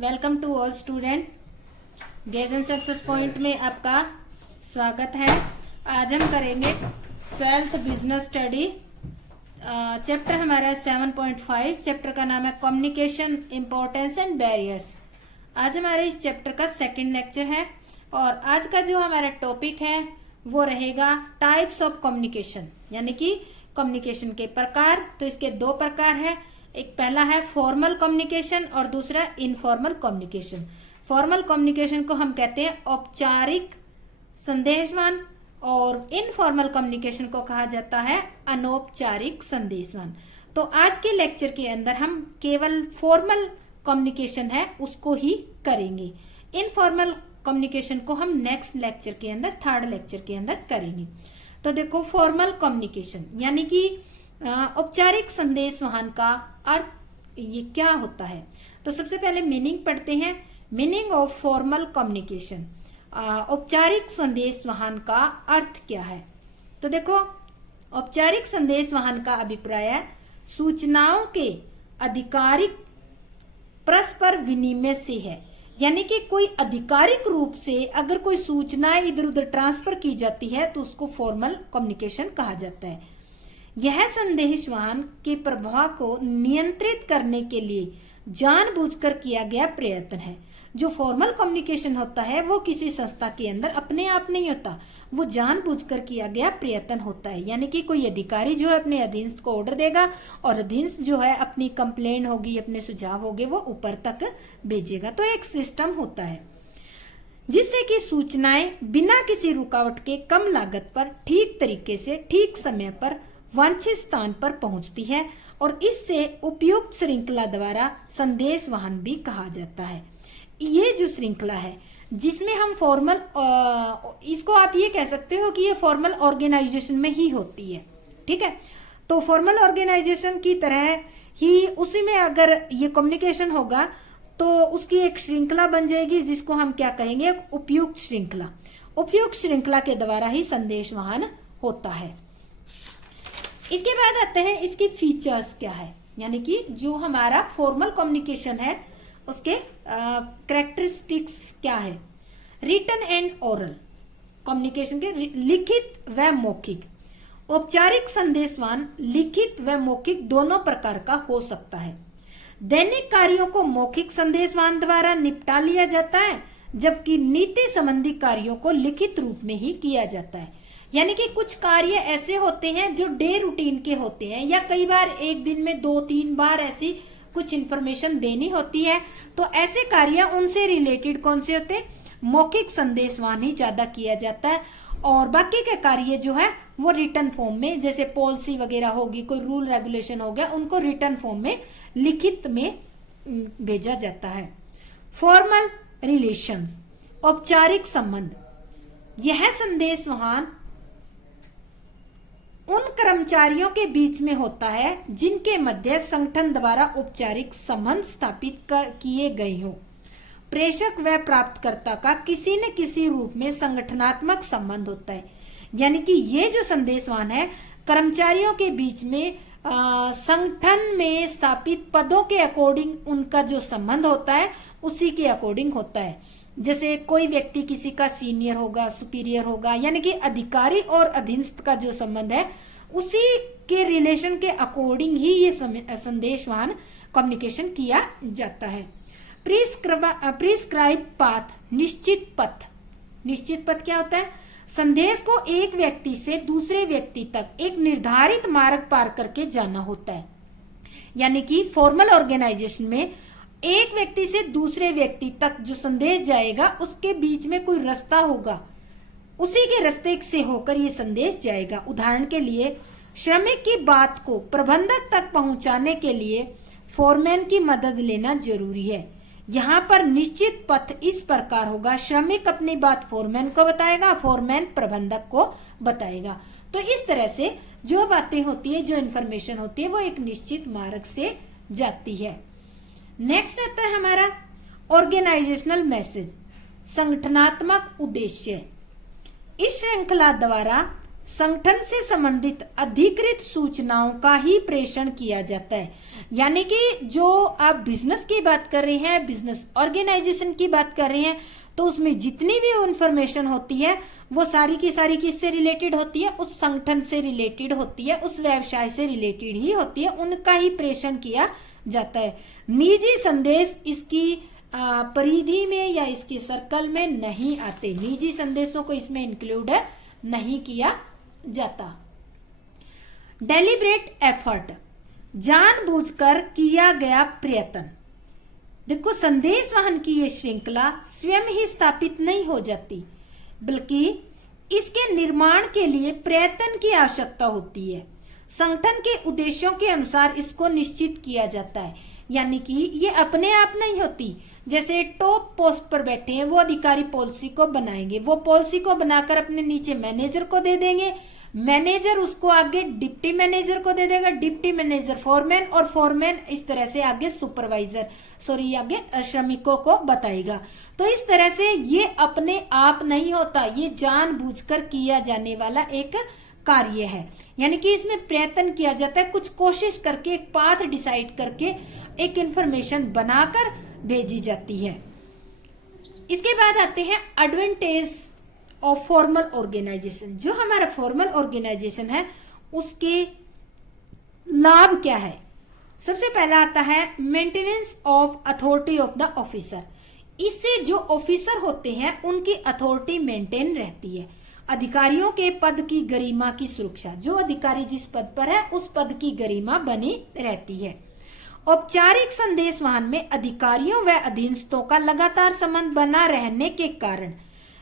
Welcome to all student. Gaze and success point में आपका स्वागत है। आज हम करेंगे 12th बिजनेस स्टडी। चैप्टर हमारा 7.5। चैप्टर का नाम है कम्युनिकेशन इम्पोर्टेंस एंड बैरियर्स। आज हमारे इस चैप्टर का सेकंड लेक्चर है और आज का जो हमारा टॉपिक है वो रहेगा टाइप्स ऑफ कम्युनिकेशन, यानी कि कम्युनिकेशन के प्रकार। तो इसके दो प्रकार है, एक पहला है फॉर्मल कम्युनिकेशन और दूसरा इनफॉर्मल कम्युनिकेशन। फॉर्मल कम्युनिकेशन को हम कहते हैं औपचारिक संदेशवान और इनफॉर्मल कम्युनिकेशन को कहा जाता है अनौपचारिक संदेशवान। तो आज के लेक्चर के अंदर हम केवल फॉर्मल कम्युनिकेशन है उसको ही करेंगे। इनफॉर्मल कम्युनिकेशन को हम नेक्स्ट लेक्चर के अंदर, थर्ड लेक्चर के अंदर करेंगे। तो देखो, फॉर्मल कम्युनिकेशन यानी कि औपचारिक संदेशवहन का अर्थ ये क्या होता है। तो सबसे पहले मीनिंग पढ़ते हैं। मीनिंग ऑफ फॉर्मल कम्युनिकेशन, औपचारिक संदेशवहन का अर्थ क्या है। तो देखो, औपचारिक संदेशवहन का अभिप्राय है सूचनाओं के आधिकारिक परस्पर विनिमय से है, यानी कि कोई आधिकारिक रूप से अगर कोई सूचनाएं इधर उधर ट्रांसफर की जाती है तो उसको फॉर्मल कम्युनिकेशन कहा जाता है। यह संदेशवहन के प्रभाव को नियंत्रित करने के लिए जानबूझकर किया गया प्रयत्न है। जो फॉर्मल कम्युनिकेशन होता है वो किसी संस्था के अंदर अपने आप नहीं होता, वो जानबूझकर किया गया प्रयत्न होता है। यानी कि कोई अधिकारी जो है अपने अधीनस्थ को ऑर्डर देगा और अधीनस्थ जो है अपनी कंप्लेंट होगी, अपने सुझाव होंगे, वो ऊपर तक भेजेगा। तो एक सिस्टम होता है जिससे कि सूचनाएं बिना किसी रुकावट के कम लागत पर ठीक तरीके से ठीक समय पर वांछित स्थान पर पहुंचती है और इससे उपयुक्त श्रृंखला द्वारा संदेशवहन भी कहा जाता है। ये जो श्रृंखला है जिसमें हम फॉर्मल, इसको आप ये कह सकते हो कि ये फॉर्मल ऑर्गेनाइजेशन में ही होती है, ठीक है। तो फॉर्मल ऑर्गेनाइजेशन की तरह ही उसी में अगर ये कम्युनिकेशन होगा तो उसकी एक श्रृंखला बन जाएगी जिसको हम क्या कहेंगे, उपयुक्त श्रृंखला। उपयुक्त श्रृंखला के द्वारा ही संदेशवहन होता है। इसके बाद आते हैं इसके फीचर्स क्या है, यानी कि जो हमारा फॉर्मल कम्युनिकेशन है उसके कैरेक्टरिस्टिक्स क्या है। रिटन एंड ओरल कम्युनिकेशन के लिखित व मौखिक। औपचारिक संदेशवान लिखित व मौखिक दोनों प्रकार का हो सकता है। दैनिक कार्यों को मौखिक संदेशवान द्वारा निपटा लिया जाता है, जबकि नीति संबंधी कार्यों को लिखित रूप में ही किया जाता है। यानी कि कुछ कार्य ऐसे होते हैं जो डे रूटीन के होते हैं, या कई बार एक दिन में 2-3 बार ऐसी कुछ इंफॉर्मेशन देनी होती है, तो ऐसे कार्य उनसे रिलेटेड कौन से होते हैं, मौखिक संदेशवान ही ज्यादा किया जाता है। और बाकी के कार्य जो है वो रिटर्न फॉर्म में, जैसे पॉलिसी वगैरह होगी, कोई रूल रेगुलेशन हो गया, उनको रिटर्न फॉर्म में लिखित में भेजा जाता है। फॉर्मल रिलेशंस औपचारिक संबंध। यह संदेशवहन उन कर्मचारियों के बीच में होता है जिनके मध्य संगठन द्वारा औपचारिक संबंध स्थापित किए गए हो। प्रेषक व प्राप्तकर्ता का किसी न किसी रूप में संगठनात्मक संबंध होता है। यानी कि ये जो संदेशवान है कर्मचारियों के बीच में संगठन में स्थापित पदों के अकॉर्डिंग उनका जो संबंध होता है उसी के अकॉर्डिंग होता है। जैसे कोई व्यक्ति किसी का सीनियर होगा, सुपीरियर होगा, यानी कि अधिकारी और अधीनस्थ का जो संबंध है उसी के रिलेशन के अकॉर्डिंग ही ये संदेशवहन कम्युनिकेशन किया जाता है। प्रिस्क्राइब पाथ, निश्चित पथ। निश्चित पथ क्या होता है, संदेश को एक व्यक्ति से दूसरे व्यक्ति तक एक निर्धारित मार्ग पार करके जाना होता है। यानी कि फॉर्मल ऑर्गेनाइजेशन में एक व्यक्ति से दूसरे व्यक्ति तक जो संदेश जाएगा उसके बीच में कोई रास्ता होगा, उसी के रास्ते से होकर ये संदेश जाएगा। उदाहरण के लिए, श्रमिक की बात को प्रबंधक तक पहुंचाने के लिए फोरमैन की मदद लेना जरूरी है। यहाँ पर निश्चित पथ इस प्रकार होगा, श्रमिक अपनी बात फोरमैन को बताएगा, फोरमैन प्रबंधक को बताएगा। तो इस तरह से जो बातें होती है, जो इन्फॉर्मेशन होती है, वो एक निश्चित मार्ग से जाती है। नेक्स्ट आता है हमारा ऑर्गेनाइजेशनल मैसेज, संगठनात्मक उद्देश्य। इस श्रृंखला द्वारा संगठन से संबंधित अधिकृत सूचनाओं का ही प्रेषण किया जाता है। यानी कि जो आप बिजनेस की बात कर रहे हैं, बिजनेस ऑर्गेनाइजेशन की बात कर रहे हैं, तो उसमें जितनी भी इंफॉर्मेशन होती है वो सारी की सारी किससे रिलेटेड होती है? उस संगठन से रिलेटेड होती है, उस व्यवसाय से रिलेटेड ही होती है, उनका ही प्रेषण किया जाता है। निजी संदेश इसकी परिधि में या इसके सर्कल में नहीं आते, निजी संदेशों को इसमें इंक्लूड नहीं किया जाता। डेलिब्रेट एफर्ट, जानबूझकर किया गया प्रयत्न। देखो, संदेश वहन की ये श्रृंखला स्वयं ही स्थापित नहीं हो जाती, बल्कि इसके निर्माण के लिए प्रयत्न की आवश्यकता होती है। संगठन के उद्देश्यों के अनुसार इसको निश्चित किया जाता है, यानी कि ये अपने आप नहीं होती। जैसे टॉप पोस्ट पर बैठे हैं वो अधिकारी पॉलिसी को बनाएंगे, वो पॉलिसी को बनाकर अपने नीचे मैनेजर को दे देंगे, मैनेजर उसको आगे डिप्टी मैनेजर को दे देगा, डिप्टी मैनेजर फोरमैन, और फोरमैन इस तरह से आगे सुपरवाइजर आगे श्रमिकों को बताएगा। तो इस तरह से ये अपने आप नहीं होता, ये जानबूझकर किया जाने वाला एक कार्य है। यानी कि इसमें प्रयत्न किया जाता है, कुछ कोशिश करके, एक पाथ डिसाइड करके एक इंफॉर्मेशन बनाकर भेजी जाती है। इसके बाद आते हैं एडवांटेज ऑफ फॉर्मल ऑर्गेनाइजेशन। जो हमारा फॉर्मल ऑर्गेनाइजेशन है उसके लाभ क्या है? सबसे पहला आता है maintenance of authority of the officer. इससे जो ऑफिसर होते हैं उनकी अथॉरिटी मेंटेन रहती है। अधिकारियों के पद की गरिमा की सुरक्षा, जो अधिकारी जिस पद पर है उस पद की गरिमा बनी रहती है। औपचारिक संदेश वाहन में अधिकारियों व अधीनस्थों का लगातार संबंध बना रहने के कारण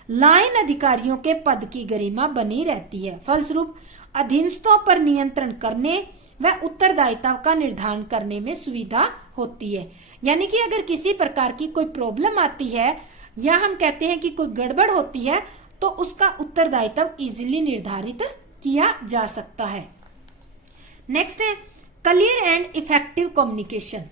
लाइन अधिकारियों के पद की गरिमा बनी रहती है। फलस्वरूप अधीनस्थों पर नियंत्रण करने व उत्तरदायित्व का निर्धारण करने में सुविधा होती है। यानी कि अगर किसी प्रकार की कोई प्रॉब्लम आती है या हम कहते हैं कि कोई गड़बड़ होती है तो उसका उत्तरदायित्व इजीली निर्धारित किया जा सकता है। नेक्स्ट है क्लियर एंड इफेक्टिव कम्युनिकेशन,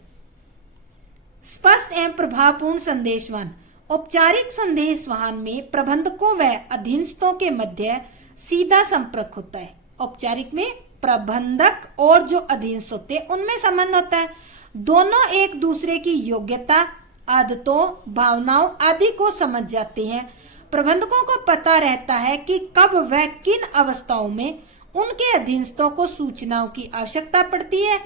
स्पष्ट एवं प्रभावपूर्ण संदेशवाहन। औपचारिक संदेश वाहन में प्रबंधकों व अधीनस्थों के मध्य सीधा संपर्क होता है। औपचारिक में प्रबंधक और जो अधीनस्थ होते हैं उनमें संबंध होता है। दोनों एक दूसरे की योग्यता, आदतों, भावनाओं आदि को समझ जाते हैं। प्रबंधकों को पता रहता है कि कब व किन अवस्थाओं में उनके अधीनस्थों को सूचनाओं की आवश्यकता पड़ती है।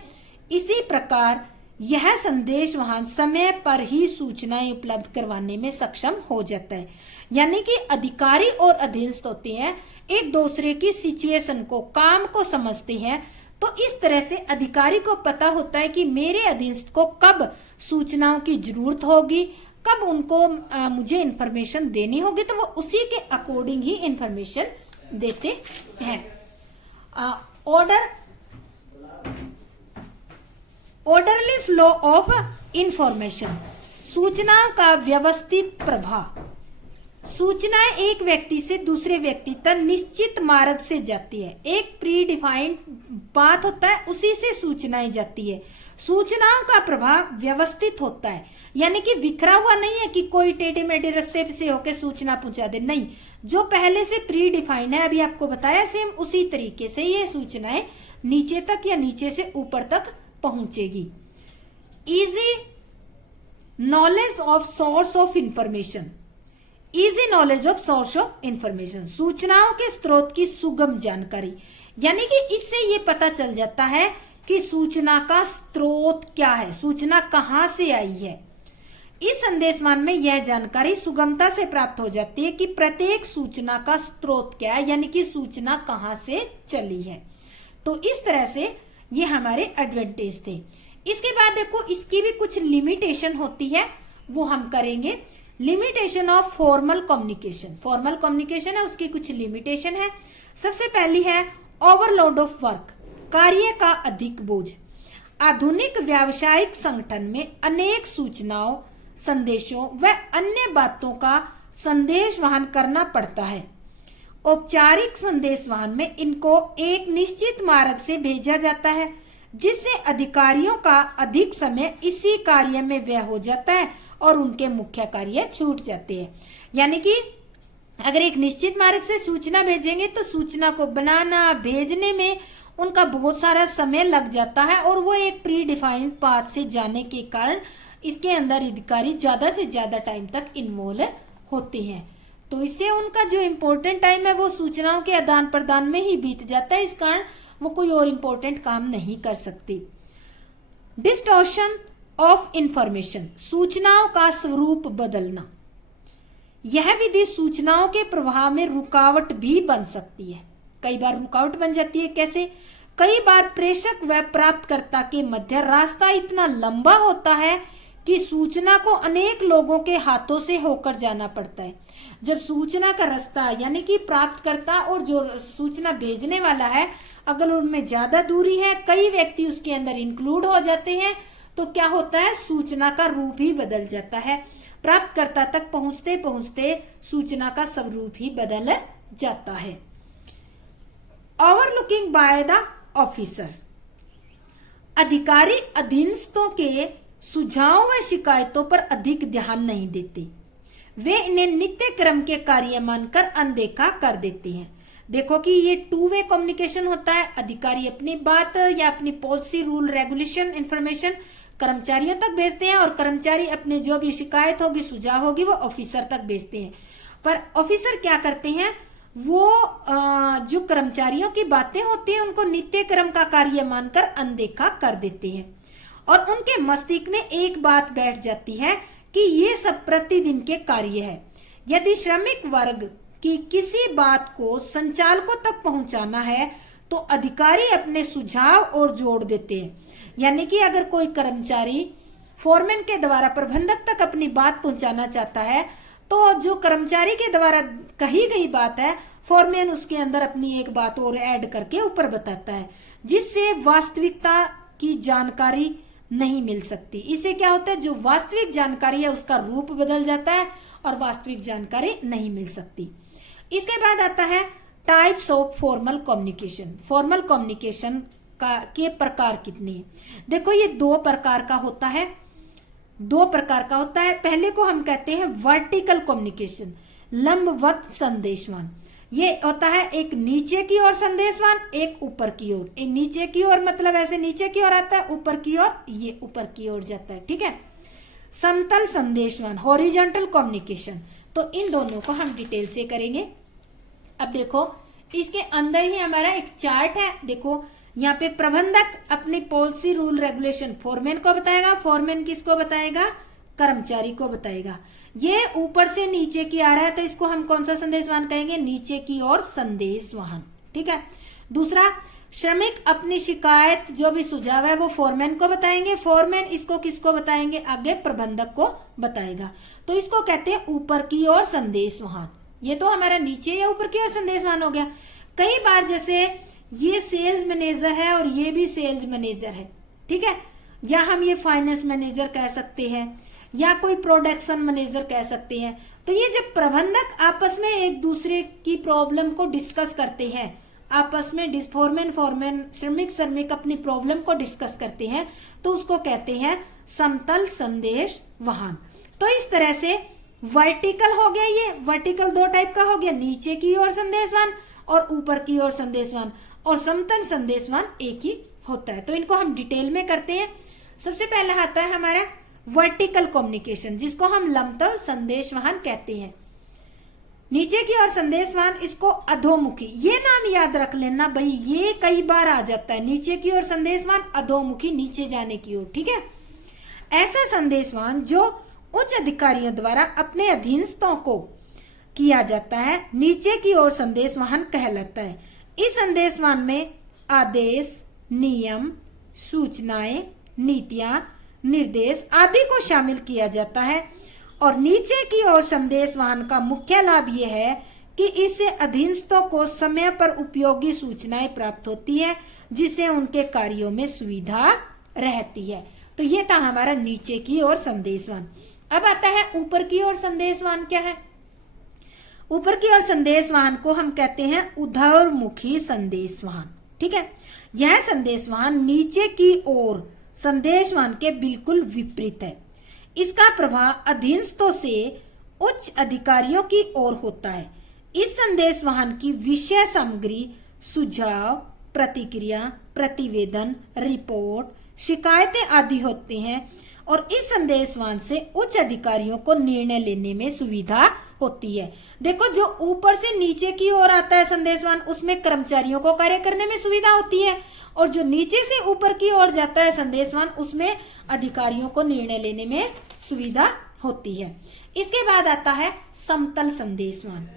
इसी प्रकार यह संदेश वाहन समय पर ही सूचनाएं उपलब्ध करवाने में सक्षम हो जाता है। यानी कि अधिकारी और अधीनस्थ होते हैं, एक दूसरे की सिचुएशन को, काम को समझते हैं। तो इस तरह से अधिकारी को पता होता है कि मेरे अधीनस्थ को कब सूचनाओं की जरूरत होगी, कब उनको मुझे इंफॉर्मेशन देनी होगी, तो वो उसी के अकॉर्डिंग ही इंफॉर्मेशन देते हैं। ऑर्डरली फ्लो ऑफ इंफॉर्मेशन, सूचनाओं का व्यवस्थित प्रवाह। सूचनाएं एक व्यक्ति से दूसरे व्यक्ति तक निश्चित मार्ग से जाती है। एक प्री डिफाइंड पाथ होता है, उसी से सूचनाएं जाती है। सूचनाओं का प्रवाह व्यवस्थित होता है, यानी कि बिखरा हुआ नहीं है कि कोई टेढ़े मेढ़े रास्ते से होकर सूचना पहुंचा दे, नहीं। जो पहले से प्री डिफाइंड है, अभी आपको बताया, सेम उसी तरीके से ये सूचनाएं नीचे तक या नीचे से ऊपर तक पहुंचेगी। Easy knowledge of source of information, easy knowledge of source of information, सूचनाओं के स्रोत की सुगम जानकारी। यानी कि इससे ये पता चल जाता है कि सूचना का स्रोत क्या है, सूचना कहां से आई है। इस संदेशवाहन में यह जानकारी सुगमता से प्राप्त हो जाती है कि प्रत्येक सूचना का स्रोत क्या है, यानी कि सूचना कहां से चली है। तो इस तरह से ये हमारे एडवांटेज थे। इसके बाद देखो, इसकी भी कुछ लिमिटेशन होती है, वो हम करेंगे। Limitation of formal communication, formal communication है उसकी कुछ लिमिटेशन है। सबसे पहली है ओवरलोड ऑफ वर्क, कार्य का अधिक बोझ। आधुनिक व्यावसायिक संगठन में अनेक सूचनाओं, संदेशों व अन्य बातों का संदेश वहन करना पड़ता है। औपचारिक संदेश वाहन में इनको एक निश्चित मार्ग से भेजा जाता है, जिससे अधिकारियों का अधिक समय इसी कार्य में व्यय हो जाता है और उनके मुख्य कार्य छूट जाते हैं। यानी कि अगर एक निश्चित मार्ग से सूचना भेजेंगे तो सूचना को बनाना, भेजने में उनका बहुत सारा समय लग जाता है और वो एक प्री डिफाइंड पाथ से जाने के कारण इसके अंदर अधिकारी ज्यादा से ज्यादा टाइम तक इन्वॉल्व होते हैं। तो इससे उनका जो इम्पोर्टेंट टाइम है वो सूचनाओं के आदान प्रदान में ही बीत जाता है, इस कारण वो कोई और इम्पोर्टेंट काम नहीं कर सकते। डिस्टॉर्शन ऑफ इंफॉर्मेशन, सूचनाओं का स्वरूप बदलना। यह विधि सूचनाओं के प्रवाह में रुकावट भी बन सकती है। कई बार रुकावट बन जाती है, कैसे? कई बार प्रेषक व प्राप्तकर्ता के मध्य रास्ता इतना लंबा होता है कि सूचना को अनेक लोगों के हाथों से होकर जाना पड़ता है। जब सूचना का रास्ता यानी कि प्राप्तकर्ता और जो सूचना भेजने वाला है, अगर उनमें ज्यादा दूरी है, कई व्यक्ति उसके अंदर इंक्लूड हो जाते हैं, तो क्या होता है, सूचना का रूप ही बदल जाता है। प्राप्तकर्ता तक पहुंचते पहुंचते सूचना का स्वरूप ही बदल जाता है। ओवरलुकिंग बाय द ऑफिसर्स, अधिकारी अधीनस्थों के सुझावों व शिकायतों पर अधिक ध्यान नहीं देते, वे इन्हें नित्य क्रम के कार्य मानकर अनदेखा कर देते हैं। देखो कि ये टू वे कम्युनिकेशन होता है। अधिकारी अपनी बात या अपनी पॉलिसी, रूल, रेगुलेशन, इंफॉर्मेशन कर्मचारियों तक भेजते हैं और कर्मचारी अपने जो भी शिकायत होगी, सुझाव होगी, वो ऑफिसर तक भेजते हैं। पर ऑफिसर क्या करते हैं, वो जो कर्मचारियों की बातें होती हैं उनको नित्य क्रम का कार्य मानकर अनदेखा कर देते हैं और उनके मस्तिष्क में एक बात बैठ जाती है कि ये सब प्रतिदिन के कार्य है। यदि श्रमिक वर्ग की किसी बात को संचालकों तक पहुंचाना है तो अधिकारी अपने सुझाव और जोड़ देते हैं। यानी कि अगर कोई कर्मचारी फोरमैन के द्वारा प्रबंधक तक अपनी बात पहुंचाना चाहता है, तो जो कर्मचारी के द्वारा कही गई बात है, फोरमैन उसके अंदर अपनी एक बात और ऐड करके ऊपर बताता है, जिससे वास्तविकता की जानकारी नहीं मिल सकती। इससे क्या होता है, जो वास्तविक जानकारी है उसका रूप बदल जाता है और वास्तविक जानकारी नहीं मिल सकती। इसके बाद आता है types of formal communication. Formal communication के प्रकार कितने हैं? देखो ये दो प्रकार का होता है। पहले को हम कहते हैं वर्टिकल कम्युनिकेशन, लंबवत संदेशवान। ये होता है एक नीचे की ओर संदेशवान, एक ऊपर की ओर। एक नीचे की ओर मतलब ऐसे नीचे की ओर आता है, ऊपर की ओर ये ऊपर की ओर जाता है, ठीक है। समतल संदेशवान, हॉरिजॉन्टल कम्युनिकेशन। तो इन दोनों को हम डिटेल से करेंगे। अब देखो इसके अंदर ही हमारा एक चार्ट है। देखो यहाँ पे प्रबंधक अपनी पॉलिसी, रूल, रेगुलेशन फोरमैन को बताएगा। फोरमैन किसको बताएगा? कर्मचारी को बताएगा। ये ऊपर से नीचे की आ रहा है तो इसको हम कौन सा संदेशवाहन कहेंगे? नीचे की ओर संदेशवाहन, ठीक है। दूसरा, श्रमिक अपनी शिकायत जो भी सुझाव है वो फोरमैन को बताएंगे। फोरमैन इसको किसको बताएंगे? आगे प्रबंधक को बताएगा। तो इसको कहते हैं ऊपर की ओर संदेशवाहन। ये तो हमारा नीचे या ऊपर की ओर संदेशवाहन हो गया। कई बार जैसे ये सेल्स मैनेजर है और ये भी सेल्स मैनेजर है, ठीक है, या हम ये फाइनेंस मैनेजर कह सकते हैं या कोई प्रोडक्शन मैनेजर कह सकते हैं। तो ये जब प्रबंधक आपस में एक दूसरे की प्रॉब्लम को डिस्कस करते हैं, आपस में फोरमैन श्रमिक अपनी प्रॉब्लम को डिस्कस करते हैं, तो उसको कहते हैं समतल संदेश वाहन। तो इस तरह से वर्टिकल हो गया, ये वर्टिकल दो टाइप का हो गया, नीचे की ओर संदेशवान और ऊपर की ओर संदेशवान, और समतल संदेशवान एक ही होता है। तो इनको हम डिटेल में करते हैं। सबसे पहले आता है हमारा वर्टिकल कम्युनिकेशन, जिसको हम लंबतल संदेशवाहन कहते हैं। नीचे की ओर संदेशवाहन, इसको अधोमुखी, ये नाम याद रख लेना भाई, ये कई बार आ जाता है। नीचे की ओर संदेशवान, अधोमुखी, नीचे जाने की ओर, ठीक है। ऐसा संदेशवाहन जो उच्च अधिकारियों द्वारा अपने अधीनस्थों को किया जाता है, नीचे की ओर संदेशवाहन कहलाता है। इस संदेशवाहन में आदेश, नियम, सूचनाएं, नीतियां, निर्देश आदि को शामिल किया जाता है। और नीचे की ओर संदेशवाहन का मुख्य लाभ यह है कि इससे अधीनस्थों को समय पर उपयोगी सूचनाएं प्राप्त होती है, जिससे उनके कार्यों में सुविधा रहती है। तो ये था हमारा नीचे की ओर संदेशवाहन। अब आता है ऊपर की ओर संदेशवाहन। क्या है? ऊपर की ओर संदेशवाहन को हम कहते हैं उधरमुखी संदेशवाहन, ठीक है। यह संदेशवाहन नीचे की ओर संदेशवाहन के बिल्कुल विपरीत है। इसका प्रभाव अधीनस्थों से उच्च अधिकारियों की ओर होता है। इस संदेशवाहन की विषय सामग्री, सुझाव, प्रतिक्रिया, प्रतिवेदन, रिपोर्ट, शिकायतें आदि होते हैं और इस संदेशवान से उच्च अधिकारियों को निर्णय लेने में सुविधा होती है। देखो, जो ऊपर से नीचे की ओर आता है संदेशवान, उसमें कर्मचारियों को कार्य करने में सुविधा होती है और जो नीचे से ऊपर की ओर जाता है संदेशवान, उसमें अधिकारियों को निर्णय लेने में सुविधा होती है। इसके बाद आता है समतल संदेशवान।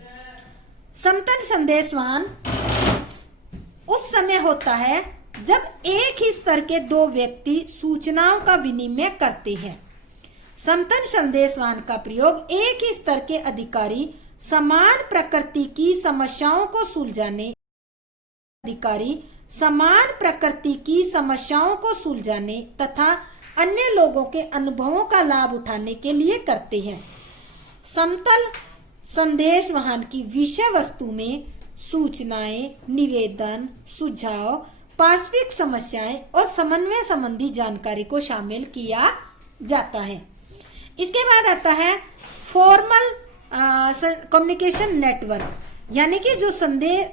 समतल संदेशवान उस समय होता है जब एक ही स्तर के दो व्यक्ति सूचनाओं का विनिमय करते हैं। समतल संदेशवान का प्रयोग एक ही स्तर के अधिकारी समान प्रकृति की समस्याओं को सुलझाने तथा अन्य लोगों के अनुभवों का लाभ उठाने के लिए करते हैं। समतल संदेशवाहन की विषय वस्तु में सूचनाएं, निवेदन, सुझाव, पार्श्विक समस्याएं और समन्वय संबंधी जानकारी को शामिल किया जाता है। इसके बाद आता है फॉर्मल कम्युनिकेशन नेटवर्क, यानी कि जो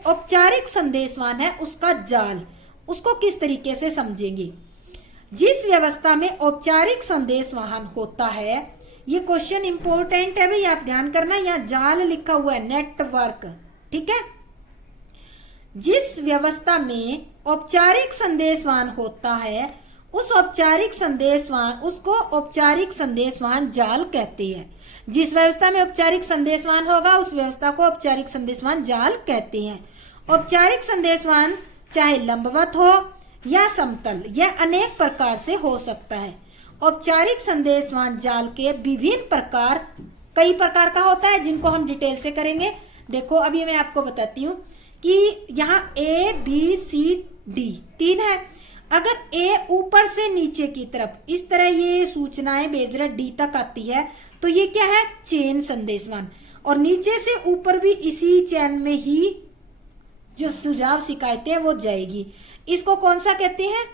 औपचारिक संदेशवान है उसका जाल, उसको किस तरीके से समझेंगे। जिस व्यवस्था में औपचारिक संदेशवाहन होता है, ये क्वेश्चन इंपॉर्टेंट है भाई, आप ध्यान करना, यहाँ जाल लिखा हुआ है, नेटवर्क, ठीक है। जिस व्यवस्था में औपचारिक संदेशवाहन होता है उसको औपचारिक संदेशवाहन जाल कहते हैं। जिस व्यवस्था में औपचारिक संदेशवाहन होगा उस व्यवस्था को औपचारिक संदेशवाहन जाल कहते हैं। औपचारिक संदेशवाहन चाहे लंबवत हो या समतल, यह अनेक प्रकार से हो सकता है। औपचारिक संदेशवाहन जाल के विभिन्न प्रकार, कई प्रकार का होता है, जिनको हम डिटेल से करेंगे। देखो, अभी मैं आपको बताती हूँ कि यहाँ A, B, C, D 3 है। अगर A ऊपर से नीचे की तरफ इस तरह ये सूचनाएं भेज रहा D तक आती है, तो ये क्या है, चेन संदेशवान। और नीचे से ऊपर भी इसी चेन में ही जो सुझाव शिकायतें वो जाएगी। इसको कौन सा कहते हैं,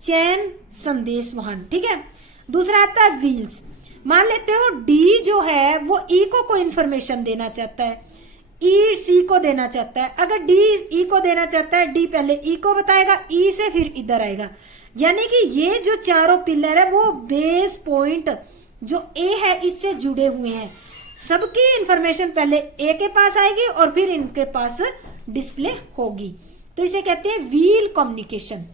चेन संदेशवाहन, ठीक है। दूसरा आता है व्हील्स। मान लेते हो D जो है वो E को कोई इंफॉर्मेशन देना चाहता है, E C को देना चाहता है। अगर D E को देना चाहता है, D पहले E को बताएगा, E से फिर इधर आएगा। यानी कि ये जो चारों पिलर है वो बेस पॉइंट जो A है इससे जुड़े हुए हैं। सबकी इंफॉर्मेशन पहले A के पास आएगी और फिर इनके पास डिस्प्ले होगी, तो इसे कहते हैं व्हील कम्युनिकेशन।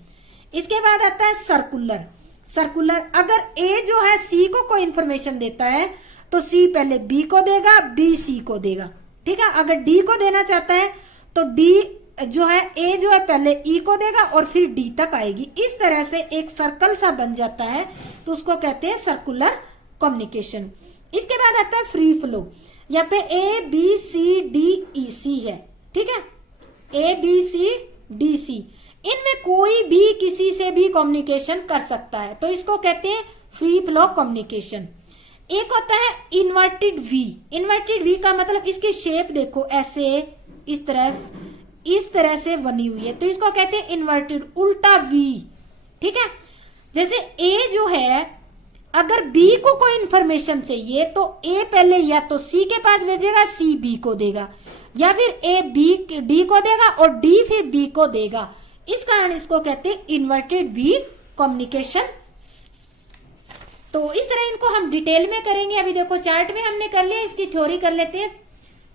इसके बाद आता है सर्कुलर। अगर A जो है C को कोई इंफॉर्मेशन देता है तो C पहले B को देगा, B C को देगा, ठीक है। अगर D को देना चाहता है तो D जो है A जो है पहले E को देगा और फिर D तक आएगी। इस तरह से एक सर्कल सा बन जाता है, तो उसको कहते हैं सर्कुलर कम्युनिकेशन। इसके बाद आता है फ्री फ्लो। यहाँ पे A B C D E C है, ठीक है, A B C D C, इनमें कोई भी किसी से भी कम्युनिकेशन कर सकता है, तो इसको कहते हैं फ्री फ्लो कम्युनिकेशन। एक होता है इन्वर्टेड वी। इन्वर्टेड वी का मतलब इसकी शेप देखो, ऐसे इस तरह से बनी हुई है, तो इसको कहते हैं इन्वर्टेड, उल्टा वी, ठीक है। जैसे A जो है, अगर B को कोई इंफॉर्मेशन चाहिए तो A पहले या तो C के पास भेजेगा, C B को देगा, या फिर A B D को देगा और D फिर B को देगा। इस कारण इसको कहते हैं इन्वर्टेड वी कम्युनिकेशन। तो इस तरह इनको हम डिटेल में करेंगे। अभी देखो चार्ट में हमने कर लिया, इसकी थ्योरी कर लेते हैं।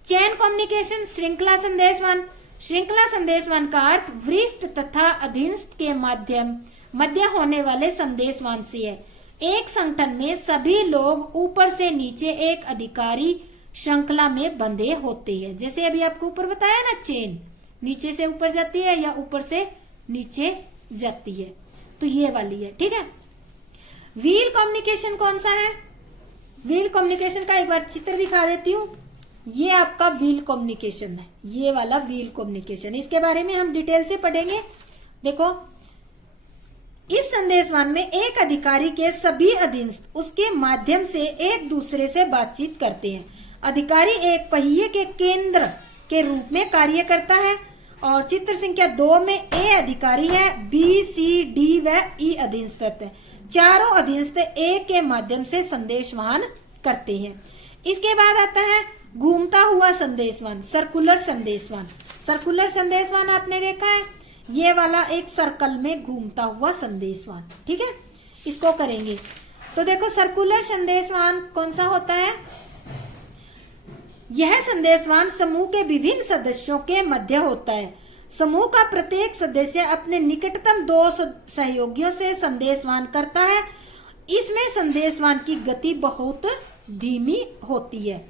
चेन कम्युनिकेशन, श्रृंखला संदेशवान। श्रृंखला संदेशवान का अर्थ वरिष्ठ तथा अधीनस्थ के मध्य होने वाले संदेशवान से है। एक संगठन में सभी लोग ऊपर से नीचे एक अधिकारी श्रृंखला में बंधे होते हैं। जैसे अभी आपको ऊपर बताया ना, चेन नीचे से ऊपर जाती है या ऊपर से नीचे जाती है, तो ये वाली है, ठीक है। व्हील कम्युनिकेशन कौन सा है, व्हील कम्युनिकेशन का एक बार चित्र दिखा देती हूँ। ये आपका व्हील कम्युनिकेशन है, ये वाला व्हील कम्युनिकेशन, इसके बारे में हम डिटेल से पढ़ेंगे। देखो, इस संदेशवान में एक अधिकारी के सभी अधीनस्थ उसके माध्यम से एक दूसरे से बातचीत करते हैं। अधिकारी एक पहिए के केंद्र के रूप में कार्य करता है। और चित्र संख्या 2 में A अधिकारी है, B, C, D व E अधीनस्थ है। चारों अधीनस्थ A के माध्यम से संदेश वहन करते हैं। इसके बाद आता है घूमता हुआ संदेशवान, सर्कुलर संदेशवान। सर्कुलर संदेशवान आपने देखा है, ये वाला एक सर्कल में घूमता हुआ संदेशवान, ठीक है, इसको करेंगे। तो देखो सर्कुलर संदेशवान कौन सा होता है? यह संदेशवान समूह के विभिन्न सदस्यों के मध्य होता है। समूह का प्रत्येक सदस्य अपने निकटतम 2 सहयोगियों से संदेशवान करता है। इसमें संदेशवान की गति बहुत धीमी होती है।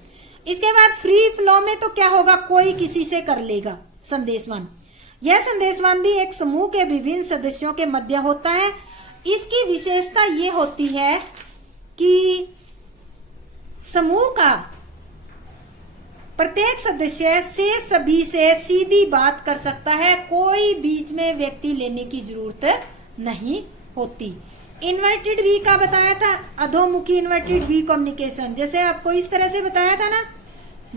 इसके बाद फ्री फ्लो में तो क्या होगा, कोई किसी से कर लेगा संदेशवान। यह संदेशवान भी एक समूह के विभिन्न सदस्यों के मध्य होता है। इसकी विशेषता ये होती है कि समूह का प्रत्येक सदस्य से सभी से सीधी बात कर सकता है, कोई बीच में व्यक्ति लेने की जरूरत नहीं होती। इन्वर्टेड वी का बताया था, अधोमुखी इन्वर्टेड वी कम्युनिकेशन, जैसे आपको इस तरह से बताया था ना,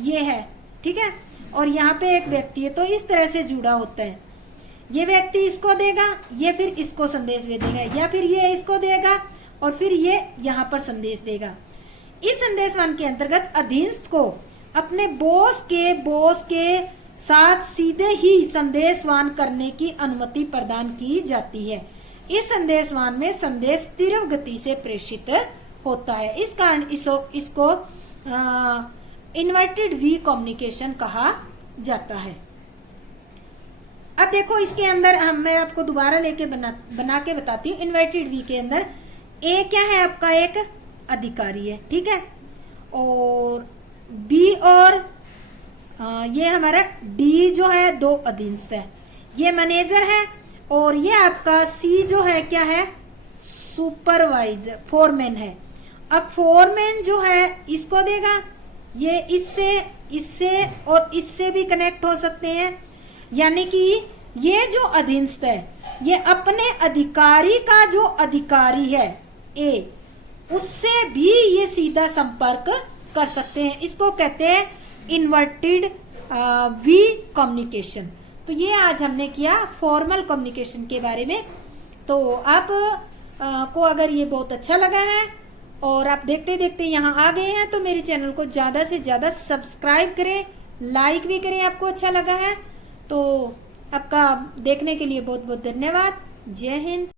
ये है, ठीक है, और यहाँ पे एक व्यक्ति है तो इस तरह से जुड़ा होता है। ये व्यक्ति इसको देगा, ये फिर इसको संदेश भेजेगा, या फिर ये इसको देगा और फिर ये यहाँ पर संदेश देगा। इस संदेशवान के अंतर्गत अधीनस्थ को अपने बॉस के साथ सीधे ही संदेशवान करने की अनुमति प्रदान की जाती है। इस संदेशवान में संदेश तीव्र गति से प्रेषित होता है। इस कारण इसको इन्वर्टेड वी कम्युनिकेशन कहा जाता है। अब देखो इसके अंदर मैं आपको दोबारा लेके बना के बताती हूँ। इन्वर्टेड वी के अंदर ए क्या है आपका, एक अधिकारी है, ठीक है, और बी और ये हमारा डी जो है 2 अधीनस्थ है, ये मैनेजर है, और ये आपका सी जो है क्या है, सुपरवाइजर, फोरमैन है। अब फोरमैन जो है इसको देगा, ये इससे और इससे भी कनेक्ट हो सकते हैं, यानी कि ये जो अधीनस्थ है ये अपने अधिकारी का जो अधिकारी है ए, उससे भी ये सीधा संपर्क कर सकते हैं। इसको कहते हैं इन्वर्टेड वी कम्युनिकेशन। तो ये आज हमने किया फॉर्मल कम्युनिकेशन के बारे में। तो आप को अगर ये बहुत अच्छा लगा है और आप देखते देखते यहाँ आ गए हैं तो मेरे चैनल को ज़्यादा से ज़्यादा सब्सक्राइब करें, लाइक भी करें, आपको अच्छा लगा है तो। आपका देखने के लिए बहुत बहुत धन्यवाद। जय हिंद।